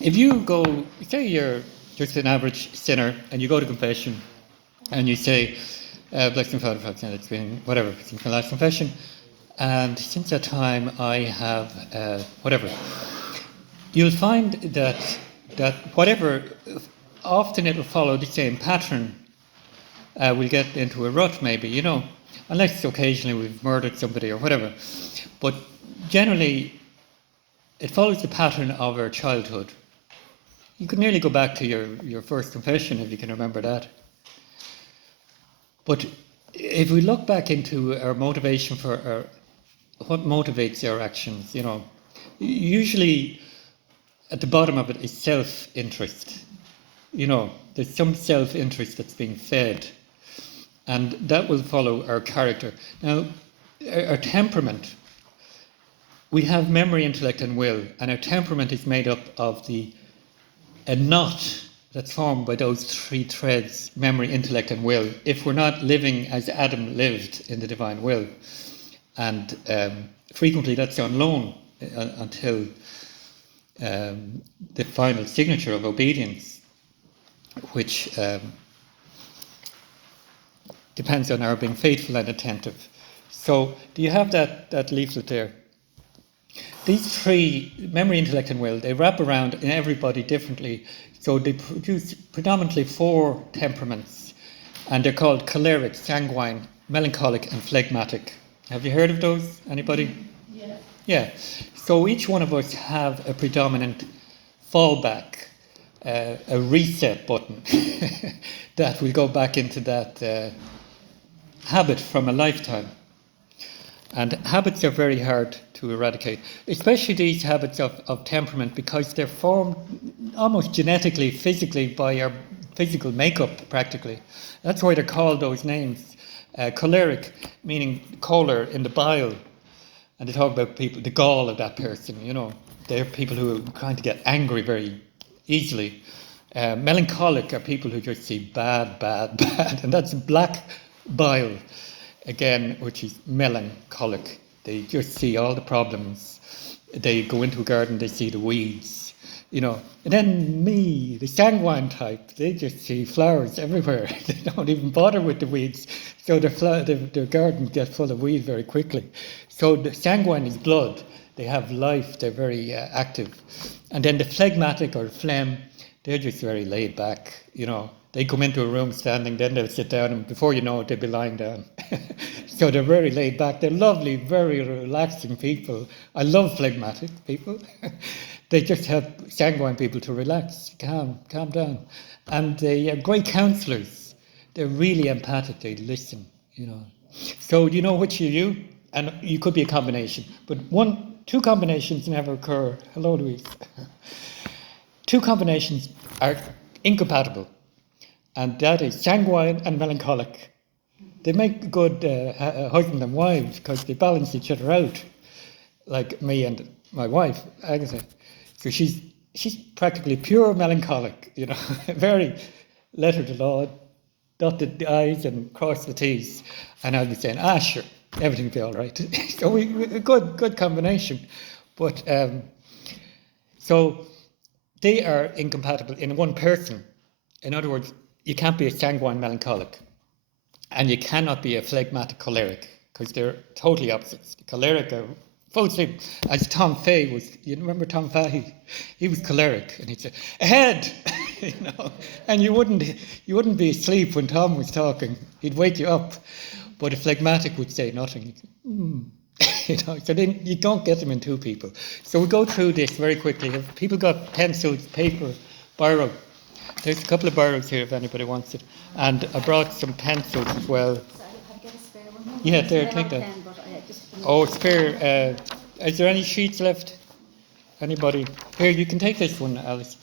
If you go, say you're just an average sinner, and you go to confession, and you say, bless my Father, Father, it's been whatever, since my last confession, and since that time I have whatever. You'll find that whatever, often it will follow the same pattern. We'll get into a rut, maybe, unless occasionally we've murdered somebody or whatever. But generally, it follows the pattern of our childhood. You could nearly go back to your first confession if you can remember that. But if we look back into our motivation for what motivates our actions, usually at the bottom of it is self-interest. There's some self-interest that's being fed, and that will follow our character. Now, our temperament, we have memory, intellect, and will, and our temperament is made up of a knot that's formed by those three threads: memory, intellect, and will, if we're not living as Adam lived in the divine will. And frequently that's on loan until the final signature of obedience, which depends on our being faithful and attentive. So do you have that leaflet there? These three, memory, intellect, and will, they wrap around in everybody differently. So they produce predominantly 4 temperaments, and they're called choleric, sanguine, melancholic, and phlegmatic. Have you heard of those? Anybody? Yeah. Yeah. So each one of us have a predominant fallback, a reset button that will go back into that habit from a lifetime. And habits are very hard to eradicate, especially these habits of temperament, because they're formed almost genetically, physically, by our physical makeup, practically. That's why they're called those names. Choleric, meaning choler in the bile. And they talk about people, the gall of that person, They're people who are trying to get angry very easily. Melancholic are people who just see bad, bad, bad. And that's black bile, again, which is melancholic. They just see all the problems. They go into a garden, they see the weeds, And then me, the sanguine type, they just see flowers everywhere. They don't even bother with the weeds. So the garden gets full of weeds very quickly. So the sanguine is blood. They have life, they're very active. And then the phlegmatic or phlegm, they're just very laid back, They come into a room standing, then they'll sit down, and before you know it, they'll be lying down. So they're very laid back. They're lovely, very relaxing people. I love phlegmatic people. They just help sanguine people to relax, calm down. And they are great counsellors. They're really empathic. They listen, So you know which are you? And you could be a combination. But 2 combinations never occur. Hello, Louise. 2 combinations are incompatible. And that is sanguine and melancholic. They make good husband and wives because they balance each other out, like me and my wife, Agatha. So she's practically pure melancholic, very letter to law, dot the I's and cross the T's. And I'll be saying, sure, everything will be all right. So we a good combination. But so they are incompatible in one person. In other words, you can't be a sanguine melancholic, and you cannot be a phlegmatic choleric, because they're totally opposites. The choleric are full sleep, as Tom Fahey was. You remember Tom Fahey? He was choleric, and he'd say, "Ahead," and you wouldn't be asleep when Tom was talking. He'd wake you up. But a phlegmatic would say nothing. So then you don't get them in 2 people. So we'll go through this very quickly. Have people got pencils, paper, biro? There's a couple of biros here if anybody wants it. And I brought some pencils as well. Sorry, can I get a spare one? Yeah, there, take that. Oh, spare. Is there any sheets left? Anybody? Here, you can take this one, Alice.